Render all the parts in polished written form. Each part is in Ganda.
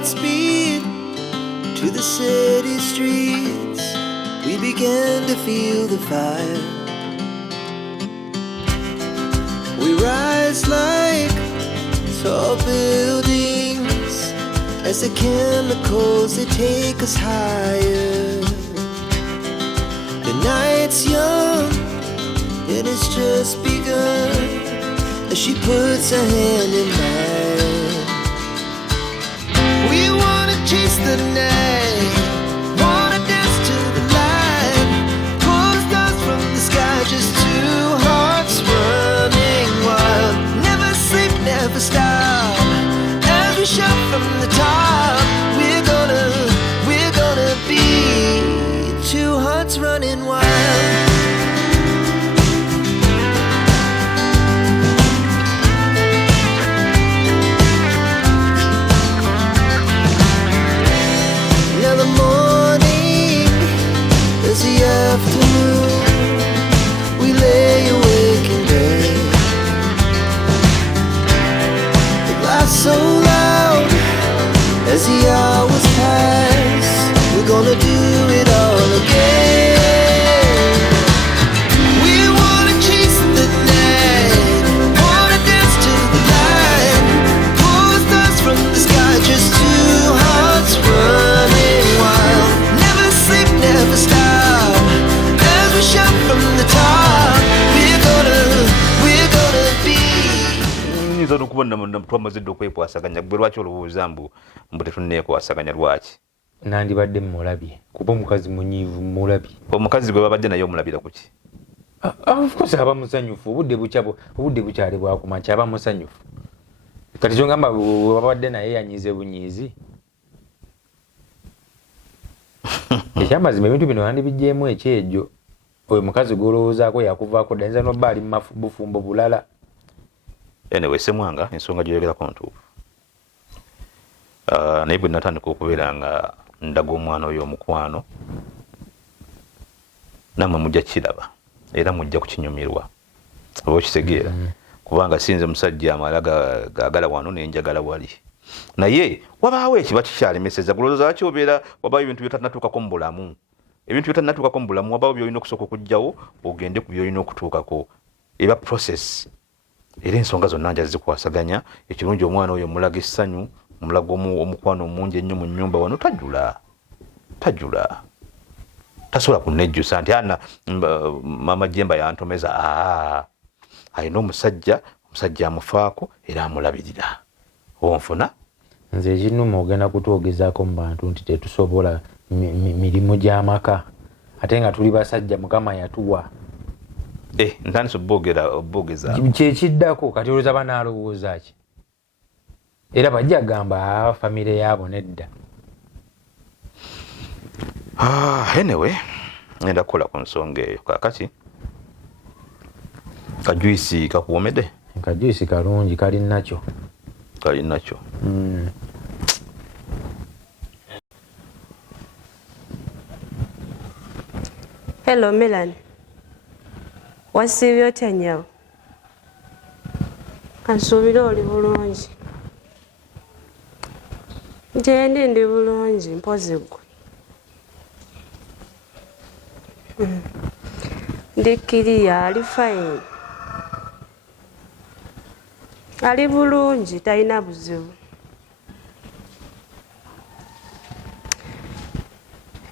Godspeed to the city streets. We began to feel the fire. We rise like tall buildings as the chemicals they take us higher. The night's young and it's just begun as she puts her hand in mine. We wanna chase the night, wanna dance to the light, pull the stars from the sky, just two hearts running wild. Never sleep, never stop, as we shout from the top. We're gonna be two hearts running wild. Now the morning is the afternoon. We lay awake in bed. The laughs so loud as the hours pass. We're gonna do it all again. We wanna chase the night, wanna dance to the light, pull the stars from the sky, just two hearts running wild. Never sleep, never stop, as we shout from the top. We're gonna be. Nyiza okubona mu twamazidde okwepwasaganya gwe lwaki olowooza mbu tetunneekwasaganya lwaki? Nandibadde mmulabye kuba omukazi munyiivu mmulabye. Omukazi gwe babadde naye omulabira ku ki? Of course aba musanyufu obudde bukyali bwakumakya aba musanyufu. Kati kyongamba babadde naye yanyize bunyiizi. Ekyamazima ebintu bino nandibijjeemu ekyejo. Oyo mukazi gw'olowoozaako yakuvaako dda nza nobba ali mu bufumbo bulala. Anyway, Semwanga ensonga gyoyogerako ntuufu. Naye bwe natandika okubeera nga ndaga omwana oyo omukwano namwe mujja kiraba era mujja kukinyumirwa oba okitegeera kubanga sinze musajja amala gaagala wano nenjagala wali naye wabaawo ekiba kikyalemeseza gulowooza ki obeera wabaawo ebintu byotanatuukako mu bulamu ebintu byotanatuukako mu bulamu wabaawo byolina okusooka okugjawo ogende ku byolina okutuukako eba process era ensonga zonna nja zikwasaganya ekirungi omwana oyo mulaga essanyu omulago omukwano omungi ennyo mu nnyumba wano tajula tasobola kunnejjusa nti ana mama Jemba yantomeza alina omusajja amufaako era amulabirira onfuna nze ekinuma ogenda kutwogezaako mu bantu nti tetusobola mirimu gy'amaka ate nga tuli basajja Mukama yatuwa ntandise obbogeza kyekiddako kati olowooza banaalowooza ki era bajja gamba famire yaabo nedda. Anyway ngenda kukola ku nsonga eyo kakati kajuisi kakuwomedde? Kajuisi kalungi kali nakyo. Hello Melanie, wasiibye otya nyawo? Kansuubira oli bulungi. Nje ndi bulungi mpozi gwe. Ndikiriya ali fine. Ali bulungi talina buzibu.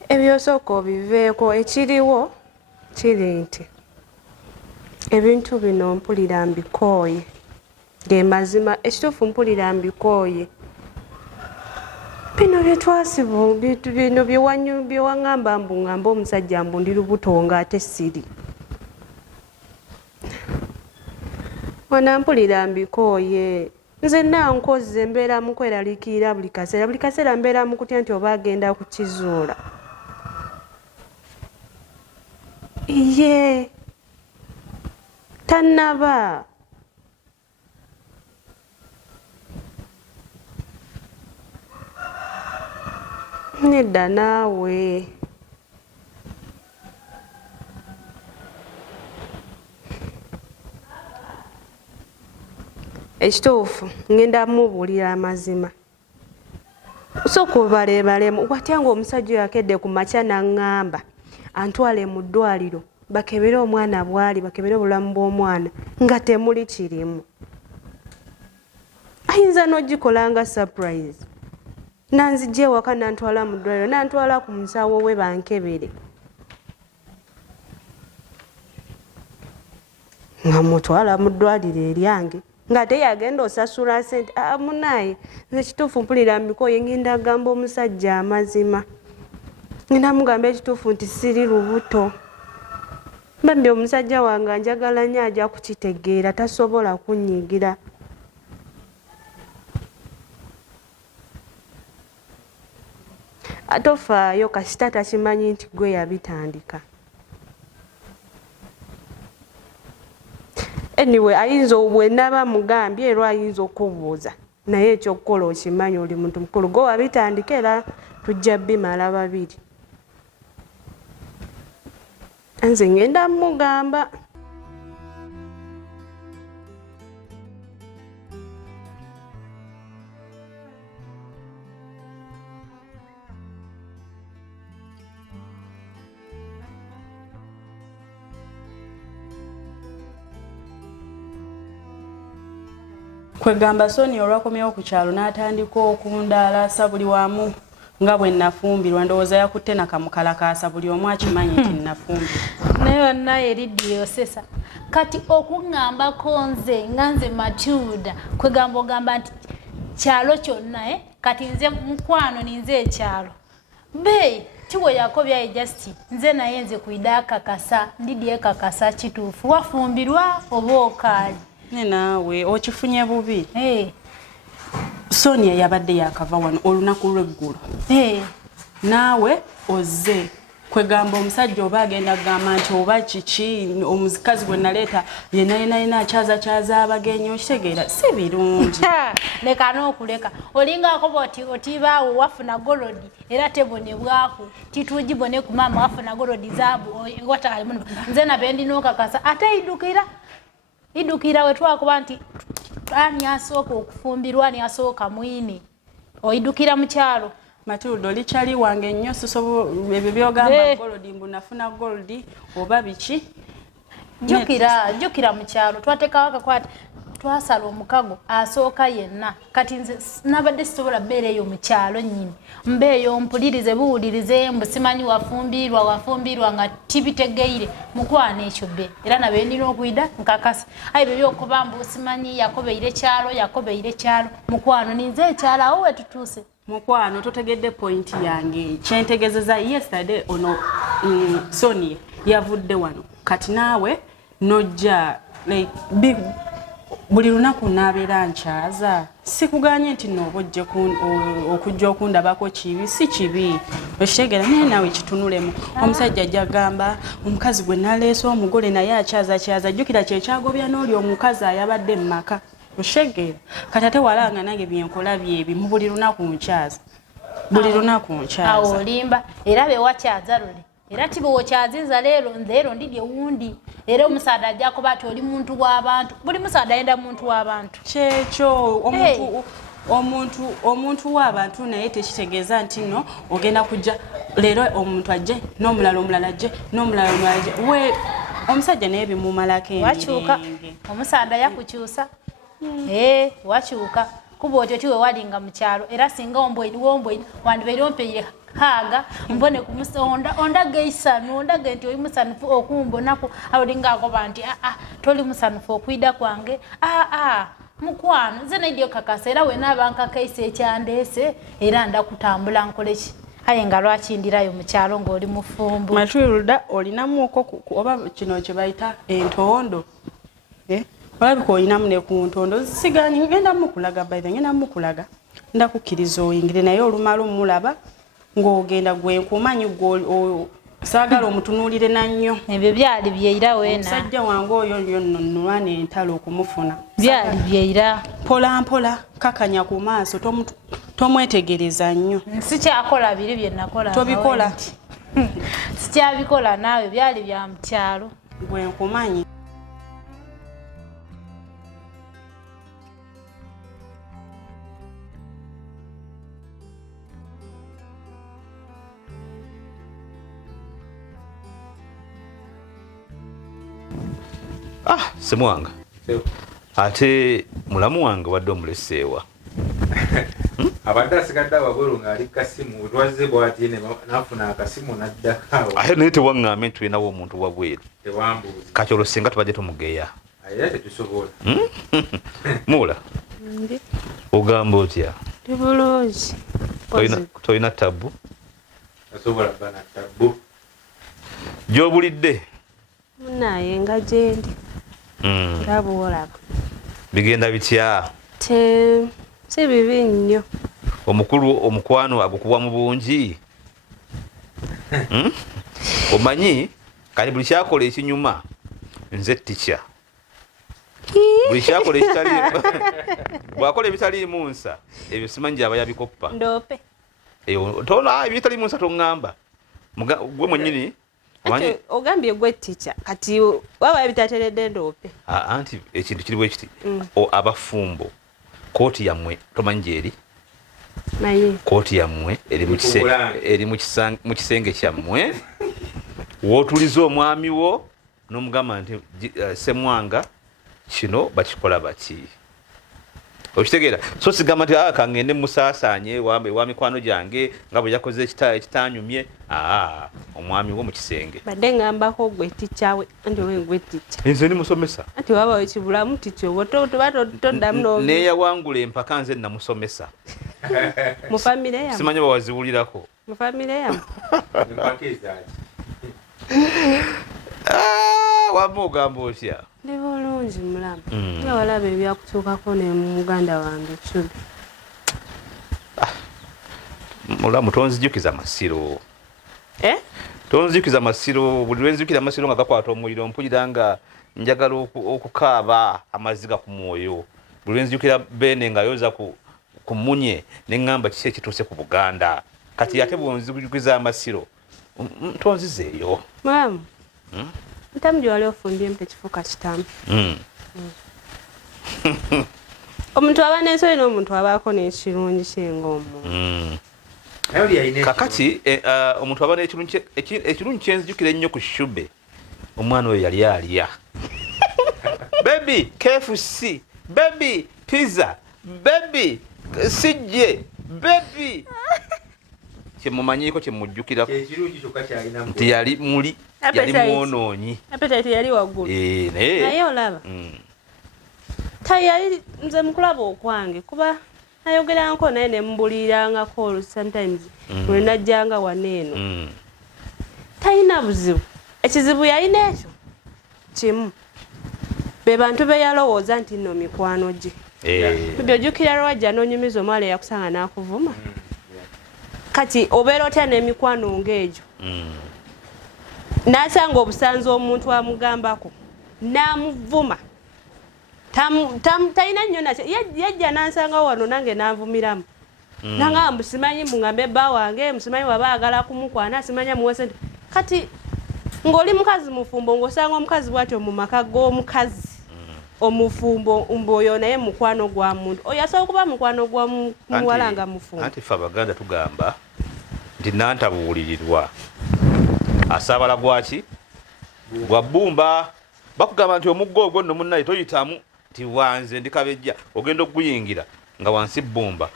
Ebyosooka obiveeko ekiriwo kiri nti ebintu bino mpulira mbikooye. Ge mazima ekituufu mpulira mbikooye. Bino byetwasibu bino byewaŋŋamba mbu ŋŋamba omusajja mbu ndi lubuto ng'ate siri. Wana mpulira mbikooye. Nze nankoze mbeera mu kweraliikirira buli kaseera mbeera mu kutya nti oba agenda kukizuula. Iye tannaba. Nedda naawe. Ekituufu ngenda mubuulira amazima. sooka obaleebalemu watya ng'omusajja oyo akedde ku makya n'aŋŋamba antwale mu ddwaliro bakebere omwana bw'ali bakebere obulamu bw'omwana nga temuli kirimu. Ayinza n'ogikola nga surprise nanzijja ewaka nantwala mu ddwaliro nantwala ku musawo we bankebere nga mutwala mu ddwaliro eryange ng'ate yagenda osasula sente. Munaye nze kituufu mpulira mbikoye ngenda gamba omusajja amazima ngenda mugamba ekituufu nti siri lubuto bambi omusajja wange njagala nnyo ajja kukitegeera tasobola kunnyigira. Atofaayo kasita takimanyi nti gwe yabitandika. Anyway, ayinza bwe naba mugambye era ayinza okubuuza naye ekyokukola okimanyi oli muntu mukulu gwe wabitandika era tujja bimala babiri. Nze ngenda mugamba. Kwegamba Sonia olwakomyewo ku kyalo n'atandika okundaalasa buli wamu nga bwe nafumbirwa ndowooza yakutte nakamukalakaasa buli omu akimanyi nti nafumbirwa. Naye naye Lidia Osesa kati okuŋŋambako nze nga nze Matilda kwegamba ogamba nti kyalo kyonna kati nze mukwano ninze ekyalo be tiwe yakobyaye just nze naye nze kwida akakasa Lidia ekakasa kituufu wafumbirwa oba okaali. Naawe okifunye bubi. Sonia yabadde yakava wano olunaku lw'eggulo. Naawe ozze kwegamba omusajja oba agenda kugamba nti oba kiki omuzikazi gwe naleeta yenna akyaza abagenyi okitegeera si birungi. Leka n'okuleka olingaako bwoti otibaawo wafuna golodi era tebonebwako titugibone ku maama wafuna golodi zaabu watalimu nze nabe ndina okakasa ate idukira we twakuba nti ani asooka okufumbirwa ani asooka mwini oidukira mu kyalo. Matilda oli kyali wange nnyo sosobo ebyo byogamba golodi mbunafuna golodi oba biki jukira mu kyalo twateekawo akakwata twasala omukago asooka yenna kati nze nabadde sisobola bbeera eyo mu kyalo nnyini mbeeyo mpulirize buwulirize mbu simanyi wafumbirwa nga tibitegeire mukwana ekyo bbe era nabe ndina okwida nkakasa ayi bye byokuba mbu simanyi yakobeire kyalo mukwano ninze ekyalo awo wetutuuse. Mukwano totegedde point yange kyentegezeza yesterday ono Sonia yavudde wano kati naawe nojja like buli lunaku nabeera nkyaza sikuganye nti noobojje okujja okundabako kibi si kibi okitegeera naye naawe kitunulemu. Omusajja ajja gamba omukazi gwe naleese omugole naye akyaza jjukira kyekyagobya n'oli omukazi ayabadde mu maka okitegeera kati ate walanga nange byenkola byebi mu buli lunaku nkyaza awo olimba era bewakyaza lule era tibe wokyazinza leero ndidye wundi era omusaada ajja kuba ati oli muntu w'abantu buli musaada ayenda muntu w'abantu kyekyo omuntu w'abantu naye tekitegeeza nti nno ogenda kujja leero omuntu ajje n'omulala ajje ajje we omusajja naye bimumalako wakyuka omusaada yakukyusa wakyuka kuba otyo tiwe walinga mu kyalo era singa ombwedi wandibeire ompeire haga mbone kumusonda ondage isanu ondage nti oli musanufu okumbonako awolinga akoba nti toli musanufu okwida kwange mukwano nze naidio kakasa era wenabanka kaise ekyandeese era ndakutambula nkoleki aye nga lwakindirayo mu kyalo ng'oli mufumbu. Matilda olinamuko oba kino kye bayita entondo olabika olinamu ne ku ntondo sigani ngenda mukulaga baitha ngenda mukulaga ndakukkiriza oyingire naye olumala omulaba ng'ogenda gwe nkumanyi saagala omutunuulire nannyo ebyo byali byeira weena omusajja wange oyo nonnolwa n'entalo okumufuna byali byeira mpola mpola kakanya ku maaso tomwetegereza nnyo sikyakola biri bye nakola tobikola sikyabikola naawe byali bya mu kyalo gwe nkumanyi. Semwanga ate mulamu wange wadde omuleseewa abadde asigadde abagolo ng'ali kasimu twaze bw'ati n'afuna akasimu n'addakaawo ate naye tewaŋŋambe nti tulinawo omuntu wabweru tewambuuza kati olwo singa tubadde tumugeya era tetusobola Muula ogamba otya ndi bulungi tolina tabbu asobola bba na tabbu gy'obulidde munaye nga gyendi nga bwolaba bigenda bitya si bibi nnyo omukulu omukwano agukubwa mu bungi omanyi kati buli kyakola ekinyuma nze tica buli kyakola ekitali bwakola ebitaliimu nsa ebyo simanyi gyaba yabikoppa ndope tona ebitaliimu nsa toŋŋamba gwe mwennyini omanyi ogambye gwe tica kati waba bitateredde ndope anti ekintu kiri bwe kiti abafumbo kooti yammwe tomanyi gyeri manyi kooti yammwe eri mu kisenge kyammwe wootuliza omwami wo n'omugamba nti Semwanga kino bakikola baki okitegeera so sigamba nti kangende musaasaanye wa mikwano gyange nga bwe yakoze ekitanyumye omwami wo mu kisenge badde ngambako gwe ticcawe anti owe gwe ticca nze ndi musomesa anti waba ekibulamu ticca obwo toba toddamu neeyawangula empaka nze namusomesa mu famire yamu simanyi bawaziwulirako mu famire yamu empaka ezaaki wamma ogamba otya ndi bulungi mulamu nga walaba ebyakutuukako ne muganda wange Cubi mulamu tonzijukiza masiro tonzijukiza masiro buli lwenzijukira amasiro nga gakwata omuliro mpulira nga njagala okukaaba amaziga ku mwoyo buli lwenzijukira Bene nga yoza ku munye neŋŋamba kiki ekituuse ku Buganda kati ate bwonzijukiza amasiro tonzizeeyo mulamu ntamu gye wali ofumbyemu tekifuuka kitamu omuntu aba n'ensoli n'omuntu abaako n'ekirungi kyenga omuntu kakati omuntu aba ekirungi kyenzijukira ennyo ku Shube omwana oyo yali alya baby KFC baby pizza baby sijje baby kyemumanyiiko kyemujjukirako ekirungi kyokka kyalinamu nti yali muli yali mwonoonyi appetite yali waggulu naye naye olaba tayali nze mukulaba okwange kuba nayogeranko naye nemubulirirangako sometimes bwe najjanga waneeno talina buzibu ekizibu yalina ekyo kimu be bantu be yalowooza nti nno mikwano gye byojjukira lwajja n'onyumiza omwala eyakusanga n'akuvuma kati obeera otya n'emikwano ng'egyo n'asanga obusanzi omuntu amugambako n'amuvuma talina nnyo nakyo yajja n'ansanga wano nange n'anvumiramu nanga mbusimanyi muŋŋambe bba wange musimanyi waba agala kumukwana simanya muwe sente kati ng'oli mukazi mufumbo ng'osanga omukazi bw'atyo mu maka g'omukazi omufumbo mboyo naye mukwano gwa muntu oyo asobola okuba mukwano gwa muwala nga mufumbo anti ffe Abaganda tugamba nti nantabuulirirwa asaabala gwaki gwa bbumba bakugamba nti omuggo ogwo nno munnaye toyitamu nti wanze ndi kabejja ogenda okuguyingira nga wansi bbumba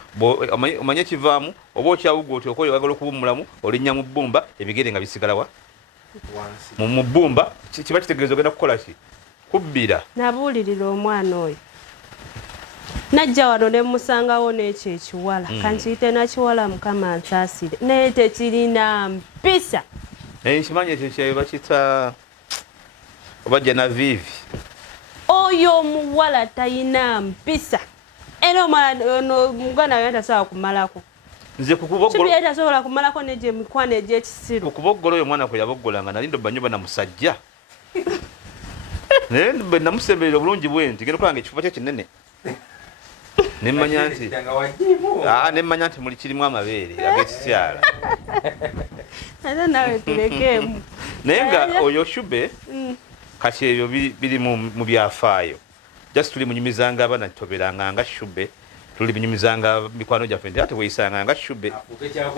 omanye kivaamu oba okyawugwa oti okoyo oyagala okuwummulamu olinnya mu bbumba ebigere nga bisigalawa mu bbumba kiba kitegeeza ogenda kukola ki kubbira nabuulirira omwana oyo najja wano ne musangawo n'ekyo ekiwala kankiyite nakiwala mukama nsaasire naye tekirina mpisa kimanyi ekyo kye bakita oba Genevieve oyo omuwala talina mpisa era omuganda yo tasobola kumalako nze kibi tasobola kumalako negye mikwano egy'ekisiru okuboggola oyo omwana kwe yaboggolanga nali ndobanyoba na musajja naye bwe namusemberera obulungi bwe nti genda okulanga ekifuba kye kinene nemmanya nti muli kirimu amabeere ag'ekikyala ate nawe tulekeemu naye nga oyo Shube kati ebyo biri mu byafaayo just tuli munyumizanga abaana toberanga nga Shube tuli binyumizanga mikwano gyaffe nti ate weeyisanga nga Shube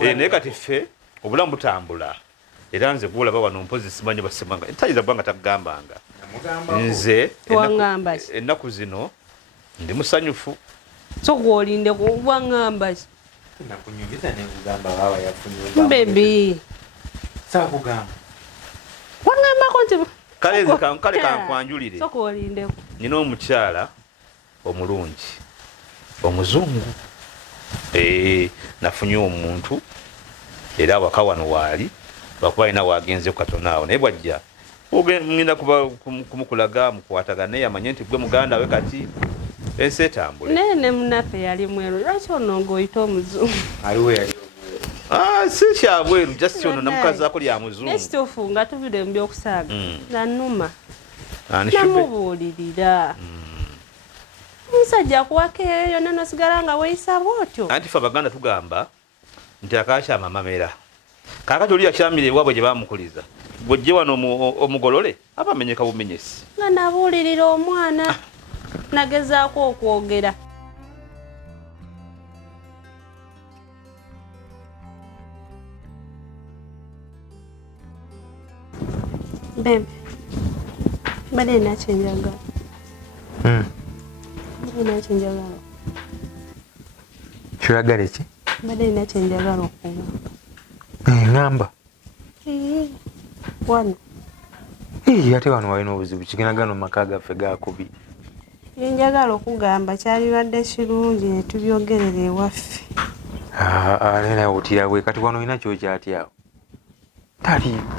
naye kati ffe obulamu butambula era nze gwolaba wano mpozi simanyi basemanga tayiza bwanga takugambanga nze Twangamba ki? ennaku zino ndi musanyufu. So gwolinde kubangamba ki? nakunyumiza nekugamba baba yafunye Baby. sakugamba Wangambako nti kale kankwanjulire. so gwolindeko. Nina omukyala omulungi omuzungu nafunye omuntu era awaka wano waali bakuba alina wagenze ku katono awo naye bwajja ngenda kumukulaga mukwatagana naye amanye nti gwe muganda we kati ensi etambule. Nene munaffe yali mweru lwaki ono ng'oyita omuzungu? aliwo yali si kyabweru just ono namukazaako lya muzungu. Nekituufu nga tuvire mu byokusaaga nanuma Shube. namubuulirira omusajja akuwaka eyo nanosigala nga weeyisa bwotyo. Anti ffe Abaganda tugamba nti akakyama mamera. Kaakati oli yakyamira ewaabwe gye baamukuliza bw'ojje wano omugolole aba amenyeka bumenyesi. Nga nabuulirira omwana nagezaako okwogera. Bebe, mbadde nina kyenjagala. Mbadde nina kyenjagala. kyoyagala eki Mbadde nina kyenjagala okuba. ngamba Wano. ate wano walina obuzibu kigenagano mu maka gaffe gakubi. Byenjagala okugamba kyalibadde kirungi ne tubyogerera ewaffe. Nena otira bwe kati wano olina kyokyatyawo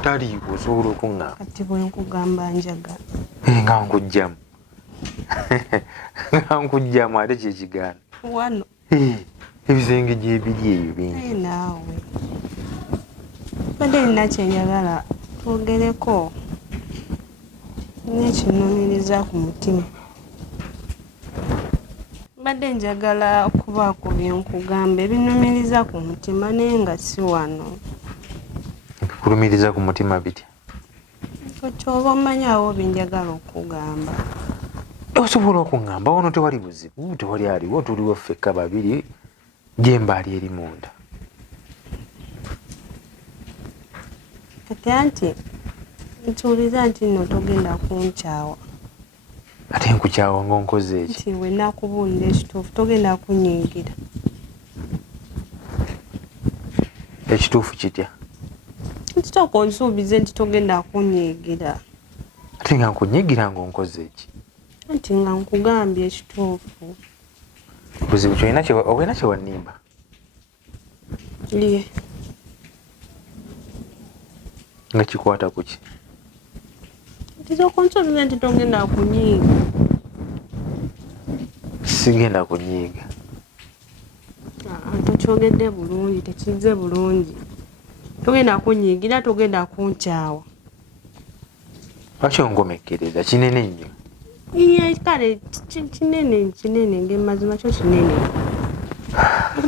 tali osobola okuŋŋamba Kati bwe nkugamba njagala. nga nkugjamu nga nkugjamu ate kyekigaana Wano. ebisenge gyebiri eyo bingi. Naye naawe. Mbadde nina kyenjagala twogereko. Nekinumiriza ku mutima. Mbadde njagala okubaako byenkugamba ebinumiriza ku mutima naye nga si wano. Bikulumiriza ku mutima bitya? Kyoba omanyawo byenjagala okugamba. Osobola okuŋŋamba wano tewali buzibu tewali aliwo tuliwo ffekka babiri gyembaali eri munda. Kati anti ntuuliza nti nno togenda kunkyawa. Ate nkukyawa ng'onkoze eki? Nti we nakubuulira ekituufu togenda kunyiigira. Ekituufu kitya? Nti toka onsuubize nti togenda kunyiigira. Ate nga nkunyiigira ng'onkoze eki? Nti nga nkugambye ekituufu. Buzibu olina kyewannimba? Ye. Nga kikwata ku ki? Nti toka onsuubize nti togenda kunyiiga. Sigenda kunyiiga. Tokyogedde bulungi tekizze bulungi. Togenda kunyiigira togenda kunkyawa. Lwaki ongomekkereza kinene nnyo? Iye kale kinene ng'emazima kyo kinene.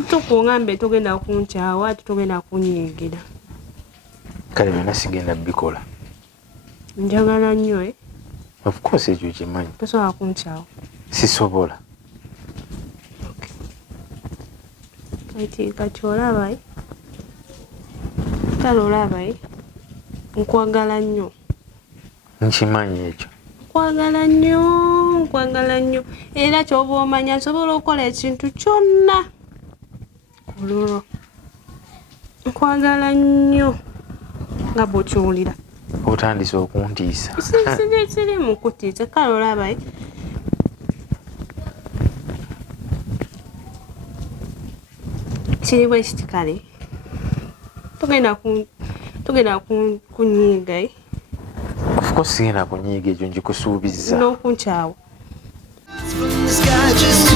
Tokuŋŋambe togenda kunkyawa ate togenda kunyiigira. Kale byonna sigenda bikola. Njagala nnyo Of course ekyo kimanyi. tosobola kunkyawa. Sisobola. Kati olaba kale olaba nkwagala nnyo. Nkimanyi ekyo. Nkwagala nnyo era ky'oba omanya nsobola okukola ekintu kyonna ku lulwo. Nkwagala nnyo nga bw'okiwulira. Otandise okuntiisa. Siri mu kutiisa kale olaba kiri bwe kiti kale togenda kunyiiga Of course sigenda kunyiiga ekyo nkikusuubizza. n'okunkyawa. From the sky just